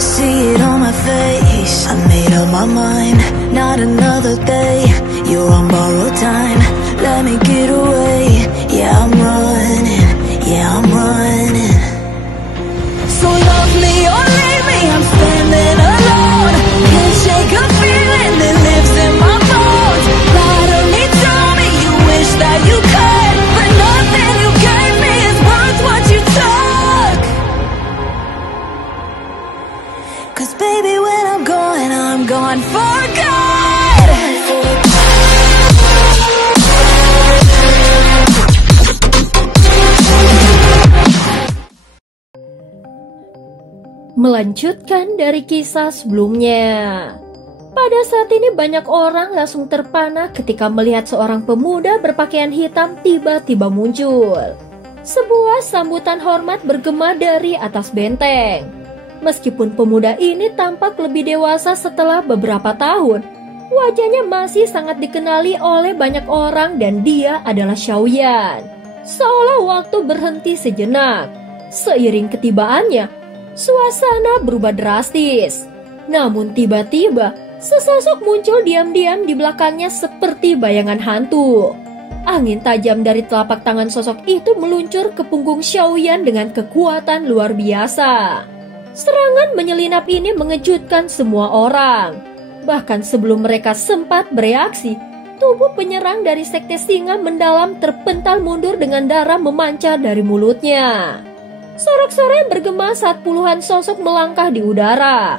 See it on my face, I made up my mind. Not another day, you're on borrowed time. Let me get away, yeah I'm running, yeah I'm running. So love me or leave me, I'm standing alone. Can't shake a feeling that lives in my bones. Lie to me, tell me you wish that you could, but nothing you gave me is worth what you took. Cause baby when I'm gone for good. Melanjutkan dari kisah sebelumnya. Pada saat ini banyak orang langsung terpana ketika melihat seorang pemuda berpakaian hitam tiba-tiba muncul. Sebuah sambutan hormat bergema dari atas benteng. Meskipun pemuda ini tampak lebih dewasa setelah beberapa tahun, wajahnya masih sangat dikenali oleh banyak orang dan dia adalah Xiaoyan. Seolah waktu berhenti sejenak. Seiring ketibaannya, suasana berubah drastis. Namun tiba-tiba, sesosok muncul diam-diam di belakangnya seperti bayangan hantu. Angin tajam dari telapak tangan sosok itu meluncur ke punggung Xiaoyan dengan kekuatan luar biasa. Serangan menyelinap ini mengejutkan semua orang. Bahkan sebelum mereka sempat bereaksi, tubuh penyerang dari Sekte Singa mendalam terpental mundur dengan darah memancar dari mulutnya. Sorak-sorai bergema saat puluhan sosok melangkah di udara.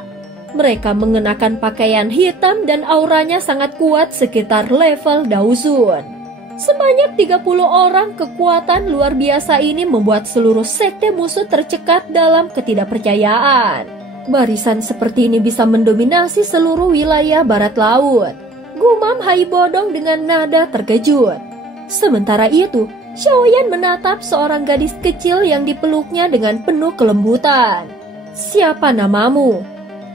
Mereka mengenakan pakaian hitam dan auranya sangat kuat sekitar level Daozun. Sebanyak 30 orang kekuatan luar biasa ini membuat seluruh sekte musuh tercekat dalam ketidakpercayaan. Barisan seperti ini bisa mendominasi seluruh wilayah barat laut. Gumam Hai Bodong dengan nada terkejut. Sementara itu, Xiaoyan menatap seorang gadis kecil yang dipeluknya dengan penuh kelembutan. "Siapa namamu?"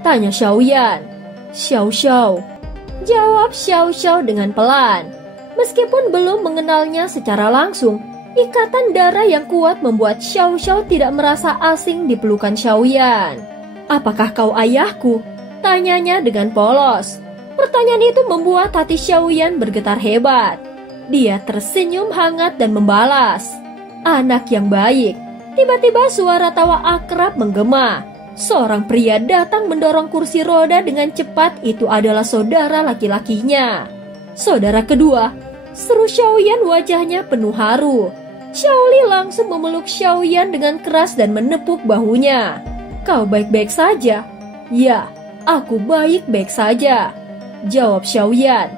tanya Xiaoyan. "Xiao Xiao," jawab Xiao Xiao dengan pelan. Meskipun belum mengenalnya secara langsung, ikatan darah yang kuat membuat Xiao Xiao tidak merasa asing di pelukan Xiaoyan. "Apakah kau ayahku?" tanyanya dengan polos. Pertanyaan itu membuat hati Xiaoyan bergetar hebat. Dia tersenyum hangat dan membalas, "Anak yang baik." Tiba-tiba suara tawa akrab menggema. Seorang pria datang mendorong kursi roda dengan cepat. Itu adalah saudara laki-lakinya. "Saudara kedua," seru Xiaoyan, wajahnya penuh haru. Xiaoli langsung memeluk Xiaoyan dengan keras dan menepuk bahunya. "Kau baik-baik saja?" "Ya, aku baik-baik saja," jawab Xiaoyan.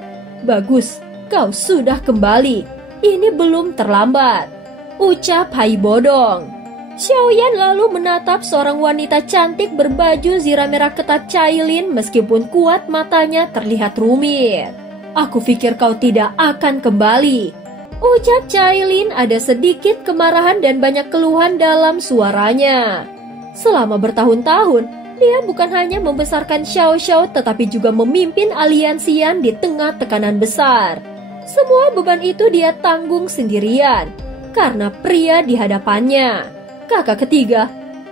"Bagus, kau sudah kembali. Ini belum terlambat," ucap Hai Bodong. Xiaoyan lalu menatap seorang wanita cantik berbaju zirah merah ketat Cailin meskipun kuat matanya terlihat rumit. "Aku pikir kau tidak akan kembali," ucap Cailin, ada sedikit kemarahan dan banyak keluhan dalam suaranya. Selama bertahun-tahun, dia bukan hanya membesarkan Xiao Xiao tetapi juga memimpin aliansian di tengah tekanan besar. Semua beban itu dia tanggung sendirian karena pria di hadapannya. "Kakak ketiga,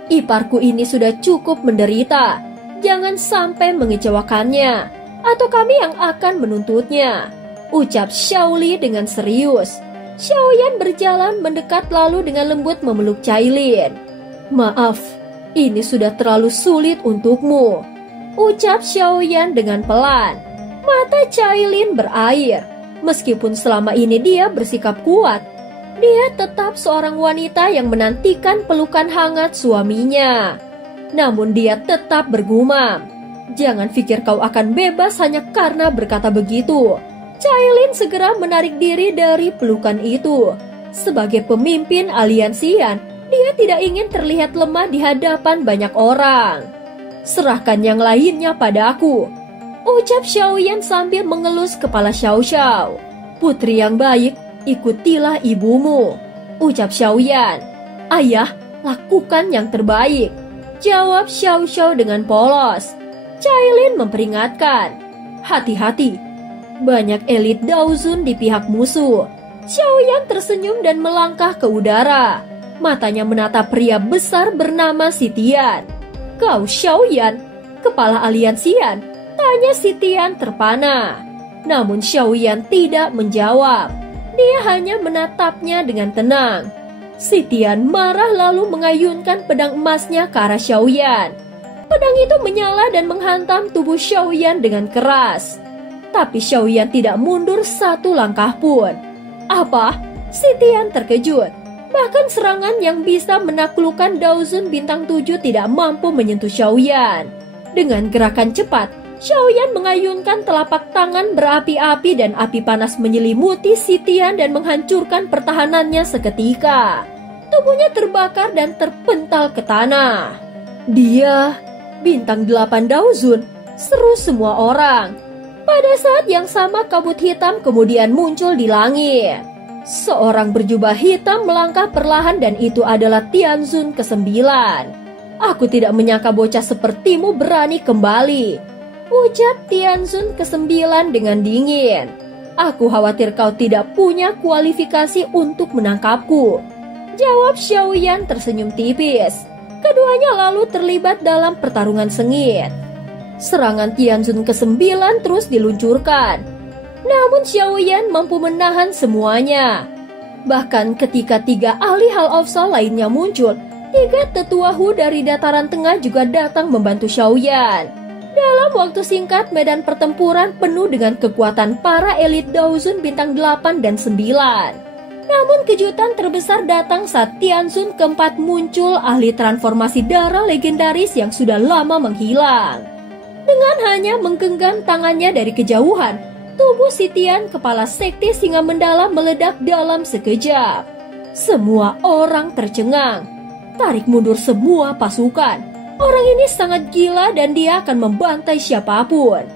iparku ini sudah cukup menderita. Jangan sampai mengecewakannya, atau kami yang akan menuntutnya," ucap Xiaoli dengan serius. Xiaoyan berjalan mendekat lalu dengan lembut memeluk Cailin. "Maaf, ini sudah terlalu sulit untukmu," ucap Xiaoyan dengan pelan. Mata Cailin berair. Meskipun selama ini dia bersikap kuat, dia tetap seorang wanita yang menantikan pelukan hangat suaminya. Namun dia tetap bergumam, "Jangan pikir kau akan bebas hanya karena berkata begitu." Cailin segera menarik diri dari pelukan itu. Sebagai pemimpin aliansian, dia tidak ingin terlihat lemah di hadapan banyak orang. "Serahkan yang lainnya padaku," ucap Xiaoyan sambil mengelus kepala Xiao Xiao. "Putri yang baik, ikutilah ibumu," ucap Xiaoyan. "Ayah, lakukan yang terbaik," jawab Xiao Xiao dengan polos. Cailin memperingatkan, "Hati-hati, banyak elit Daozun di pihak musuh." Xiaoyan tersenyum dan melangkah ke udara. Matanya menatap pria besar bernama Sitian. "Kau Xiaoyan, kepala aliansian?" tanya si Tian terpana. Namun Xiaoyan tidak menjawab. Dia hanya menatapnya dengan tenang. Si Tian marah lalu mengayunkan pedang emasnya ke arah Xiaoyan. Pedang itu menyala dan menghantam tubuh Xiaoyan dengan keras. Tapi Xiaoyan tidak mundur satu langkah pun. "Apa?" si Tian terkejut. Bahkan serangan yang bisa menaklukkan Daozun bintang 7 tidak mampu menyentuh Xiaoyan. Dengan gerakan cepat, Xiaoyan mengayunkan telapak tangan berapi-api dan api panas menyelimuti si Tian dan menghancurkan pertahanannya seketika. Tubuhnya terbakar dan terpental ke tanah. "Dia bintang 8 Daozun," seru semua orang. Pada saat yang sama kabut hitam kemudian muncul di langit. Seorang berjubah hitam melangkah perlahan dan itu adalah Tianzun ke-9. "Aku tidak menyangka bocah sepertimu berani kembali," ucap Tianzun ke-9 dengan dingin. "Aku khawatir kau tidak punya kualifikasi untuk menangkapku," jawab Xiaoyan tersenyum tipis. Keduanya lalu terlibat dalam pertarungan sengit. Serangan Tianzun ke-9 terus diluncurkan. Namun Xiaoyan mampu menahan semuanya. Bahkan ketika 3 ahli Hall of Soul lainnya muncul, 3 tetua Hu dari dataran tengah juga datang membantu Xiaoyan. Dalam waktu singkat, medan pertempuran penuh dengan kekuatan para elit Daozun bintang 8 dan 9. Namun kejutan terbesar datang saat Tianzun ke-4 muncul, ahli transformasi darah legendaris yang sudah lama menghilang. Dengan hanya menggenggam tangannya dari kejauhan, tubuh si Tian, kepala sekte singa mendalam, meledak dalam sekejap. Semua orang tercengang. Tarik mundur semua pasukan. Orang ini sangat gila dan dia akan membantai siapapun.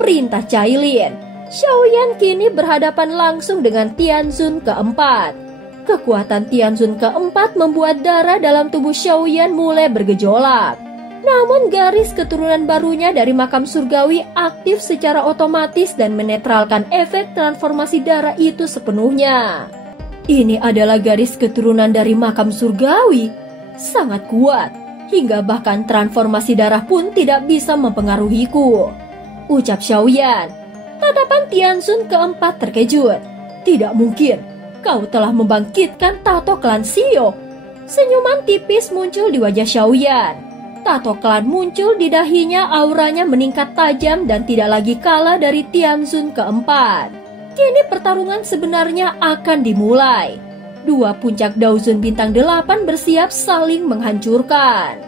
Perintah Cailin. Xiaoyan kini berhadapan langsung dengan Tianzun ke-4. Kekuatan Tianzun ke-4 membuat darah dalam tubuh Xiaoyan mulai bergejolak. Namun garis keturunan barunya dari makam surgawi aktif secara otomatis dan menetralkan efek transformasi darah itu sepenuhnya. Ini adalah garis keturunan dari makam surgawi. Sangat kuat. Hingga bahkan transformasi darah pun tidak bisa mempengaruhiku, ucap Xiaoyan. Tatapan Tianzun ke-4 terkejut. "Tidak mungkin, kau telah membangkitkan tato klan Xiao." Senyuman tipis muncul di wajah Xiaoyan. Tato klan muncul di dahinya, auranya meningkat tajam dan tidak lagi kalah dari Tianzun ke-4. Kini pertarungan sebenarnya akan dimulai. 2 puncak Daozun bintang 8 bersiap saling menghancurkan.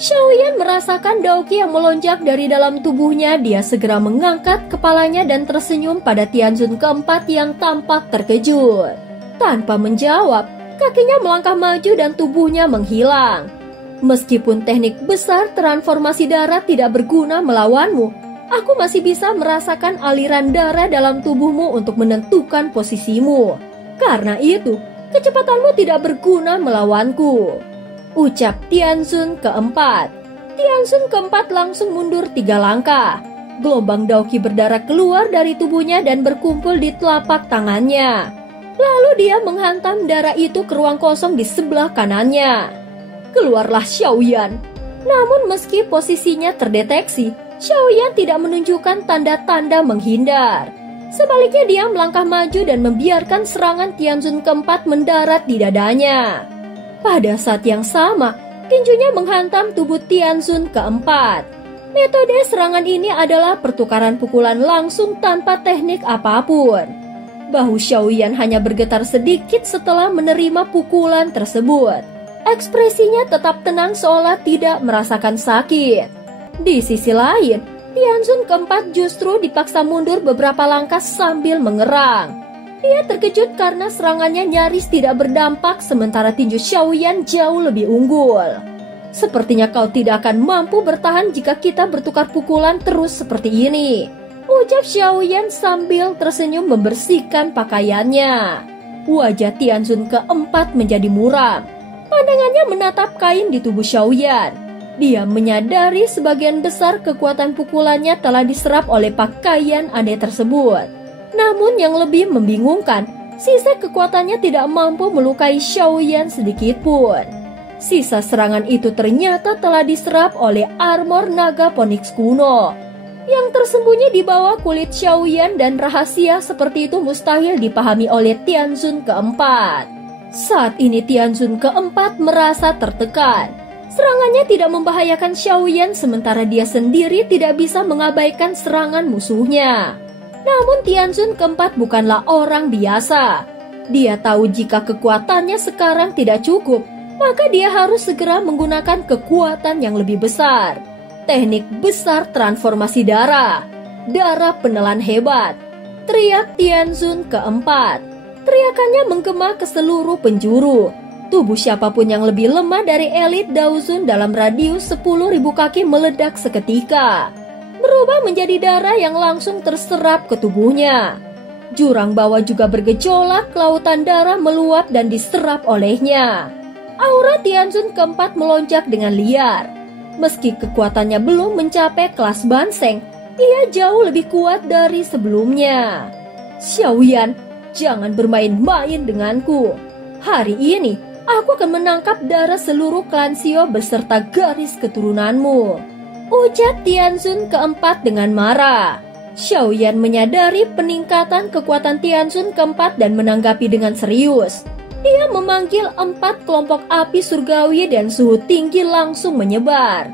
Xiaoyan merasakan Daoqi yang melonjak dari dalam tubuhnya. Dia segera mengangkat kepalanya dan tersenyum pada Tianzun ke-4 yang tampak terkejut. Tanpa menjawab, kakinya melangkah maju dan tubuhnya menghilang. "Meskipun teknik besar transformasi darah tidak berguna melawanmu, aku masih bisa merasakan aliran darah dalam tubuhmu untuk menentukan posisimu. Karena itu, kecepatanmu tidak berguna melawanku," ucap Tianzun ke-4. Tianzun ke-4 langsung mundur 3 langkah. Gelombang Daoqi berdarah keluar dari tubuhnya dan berkumpul di telapak tangannya. Lalu dia menghantam darah itu ke ruang kosong di sebelah kanannya. Keluarlah Xiaoyan. Namun meski posisinya terdeteksi, Xiaoyan tidak menunjukkan tanda-tanda menghindar. Sebaliknya dia melangkah maju dan membiarkan serangan Tianzun ke-4 mendarat di dadanya. Pada saat yang sama, tinjunya menghantam tubuh Tianzun ke-4. Metode serangan ini adalah pertukaran pukulan langsung tanpa teknik apapun. Bahu Xiaoyan hanya bergetar sedikit setelah menerima pukulan tersebut. Ekspresinya tetap tenang seolah tidak merasakan sakit. Di sisi lain, Tianzun ke-4 justru dipaksa mundur beberapa langkah sambil mengerang. Dia terkejut karena serangannya nyaris tidak berdampak sementara tinju Xiaoyan jauh lebih unggul. "Sepertinya kau tidak akan mampu bertahan jika kita bertukar pukulan terus seperti ini," ucap Xiaoyan sambil tersenyum membersihkan pakaiannya. Wajah Tianzun ke-4 menjadi muram. Pandangannya menatap kain di tubuh Xiaoyan. Dia menyadari sebagian besar kekuatan pukulannya telah diserap oleh pakaian aneh tersebut. Namun yang lebih membingungkan, sisa kekuatannya tidak mampu melukai Xiaoyan sedikit pun. Sisa serangan itu ternyata telah diserap oleh armor naga Phoenix kuno yang tersembunyi di bawah kulit Xiaoyan, dan rahasia seperti itu mustahil dipahami oleh Tianzun keempat. Saat ini Tianzun keempat merasa tertekan. Serangannya tidak membahayakan Xiaoyan, sementara dia sendiri tidak bisa mengabaikan serangan musuhnya. Namun Tianzun keempat bukanlah orang biasa. Dia tahu jika kekuatannya sekarang tidak cukup, maka dia harus segera menggunakan kekuatan yang lebih besar. Teknik besar transformasi darah. Darah penelan hebat. Teriak Tianzun keempat. Teriakannya menggema ke seluruh penjuru. Tubuh siapapun yang lebih lemah dari elit Daozun dalam radius 10.000 kaki meledak seketika, berubah menjadi darah yang langsung terserap ke tubuhnya. Jurang bawah juga bergejolak, lautan darah meluap dan diserap olehnya. Aura Tianzun keempat melonjak dengan liar. Meski kekuatannya belum mencapai kelas Banseng, ia jauh lebih kuat dari sebelumnya. Xiaoyan, jangan bermain-main denganku. Hari ini, aku akan menangkap darah seluruh klan Xiao beserta garis keturunanmu, ujar Tianzun keempat dengan marah. Xiaoyan menyadari peningkatan kekuatan Tianzun keempat dan menanggapi dengan serius. Dia memanggil 4 kelompok api surgawi dan suhu tinggi langsung menyebar.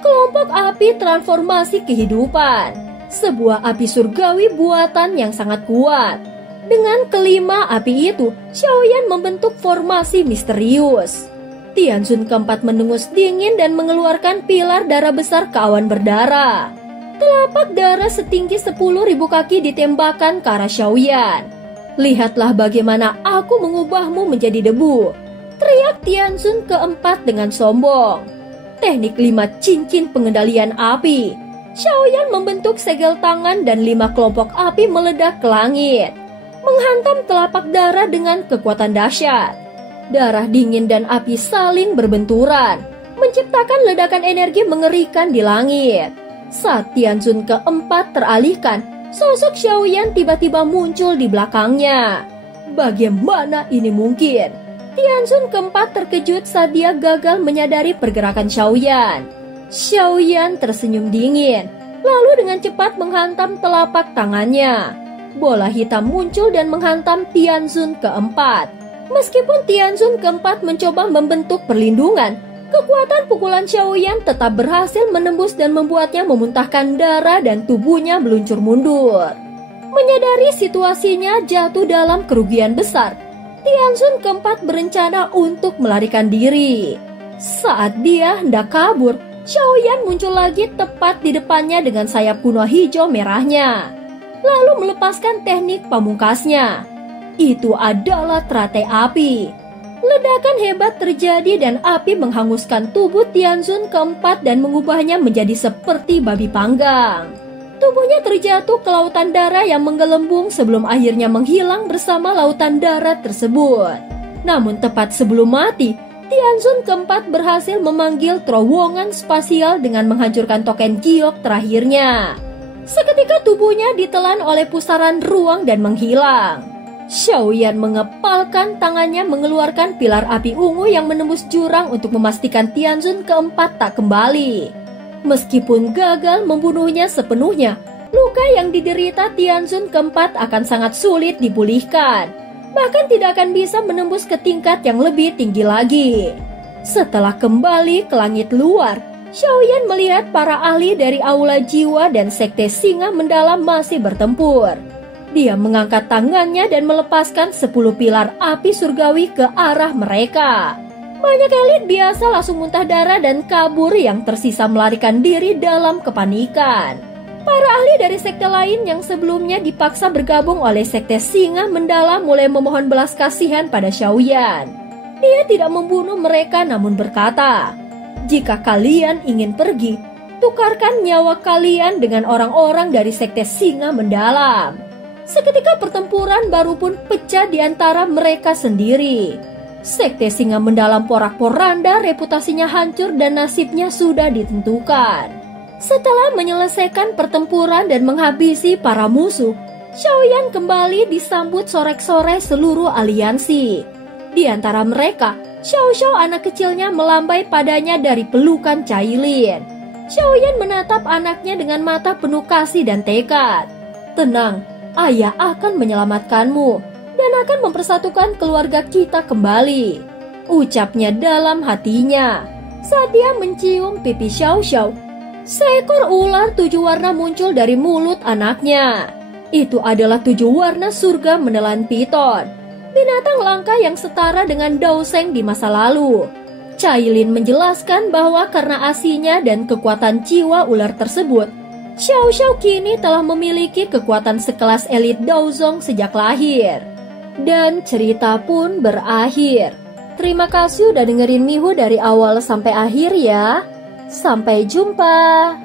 Kelompok api transformasi kehidupan, sebuah api surgawi buatan yang sangat kuat. Dengan kelima api itu, Xiaoyan membentuk formasi misterius. Tianzun keempat mendengus dingin dan mengeluarkan pilar darah besar ke awan berdarah. Telapak darah setinggi 10.000 kaki ditembakkan ke arah Xiaoyan. Lihatlah bagaimana aku mengubahmu menjadi debu, teriak Tianzun keempat dengan sombong. Teknik 5 cincin pengendalian api. Xiaoyan membentuk segel tangan dan 5 kelompok api meledak ke langit, menghantam telapak darah dengan kekuatan dahsyat. Darah dingin dan api saling berbenturan, menciptakan ledakan energi mengerikan di langit. Saat Tianzun keempat teralihkan, sosok Xiaoyan tiba-tiba muncul di belakangnya. Bagaimana ini mungkin? Tianzun keempat terkejut saat dia gagal menyadari pergerakan Xiaoyan. Xiaoyan tersenyum dingin, lalu dengan cepat menghantam telapak tangannya. Bola hitam muncul dan menghantam Tianzun keempat. Meskipun Tianzun keempat mencoba membentuk perlindungan, kekuatan pukulan Xiaoyan tetap berhasil menembus dan membuatnya memuntahkan darah dan tubuhnya meluncur mundur. Menyadari situasinya jatuh dalam kerugian besar, Tianzun keempat berencana untuk melarikan diri. Saat dia hendak kabur, Xiaoyan muncul lagi tepat di depannya dengan sayap kuno hijau merahnya, lalu melepaskan teknik pamungkasnya. Itu adalah teratai api. Ledakan hebat terjadi dan api menghanguskan tubuh Tianzun keempat dan mengubahnya menjadi seperti babi panggang. Tubuhnya terjatuh ke lautan darah yang menggelembung sebelum akhirnya menghilang bersama lautan darah tersebut. Namun tepat sebelum mati, Tianzun keempat berhasil memanggil terowongan spasial dengan menghancurkan token giok terakhirnya. Seketika tubuhnya ditelan oleh pusaran ruang dan menghilang. Xiaoyan mengepalkan tangannya mengeluarkan pilar api ungu yang menembus jurang untuk memastikan Tianzun keempat tak kembali. Meskipun gagal membunuhnya sepenuhnya, luka yang diderita Tianzun keempat akan sangat sulit dipulihkan. Bahkan tidak akan bisa menembus ke tingkat yang lebih tinggi lagi. Setelah kembali ke langit luar, Xiaoyan melihat para ahli dari Aula Jiwa dan Sekte Singa Mendalam masih bertempur. Dia mengangkat tangannya dan melepaskan 10 pilar api surgawi ke arah mereka. Banyak elit biasa langsung muntah darah dan kabur, yang tersisa melarikan diri dalam kepanikan. Para ahli dari sekte lain yang sebelumnya dipaksa bergabung oleh Sekte Singa Mendalam mulai memohon belas kasihan pada Xiaoyan. Dia tidak membunuh mereka namun berkata, "Jika kalian ingin pergi, tukarkan nyawa kalian dengan orang-orang dari Sekte Singa Mendalam." Seketika pertempuran baru pun pecah di antara mereka sendiri. Sekte Singa Mendalam porak-poranda, reputasinya hancur dan nasibnya sudah ditentukan. Setelah menyelesaikan pertempuran dan menghabisi para musuh, Xiaoyan kembali disambut sorak-sorai seluruh aliansi. Di antara mereka, Xiao Xiao anak kecilnya melambai padanya dari pelukan Cailin. Xiaoyan menatap anaknya dengan mata penuh kasih dan tekad. Tenang, ayah akan menyelamatkanmu dan akan mempersatukan keluarga kita kembali, ucapnya dalam hatinya saat dia mencium pipi Xiao Xiao. Seekor ular 7 warna muncul dari mulut anaknya. Itu adalah 7 warna surga menelan piton, binatang langka yang setara dengan Daoseng di masa lalu. Cailin menjelaskan bahwa karena asinya dan kekuatan jiwa ular tersebut, Xiao Xiao kini telah memiliki kekuatan sekelas elit Daozong sejak lahir. Dan cerita pun berakhir. Terima kasih udah dengerin Mihu dari awal sampai akhir ya. Sampai jumpa.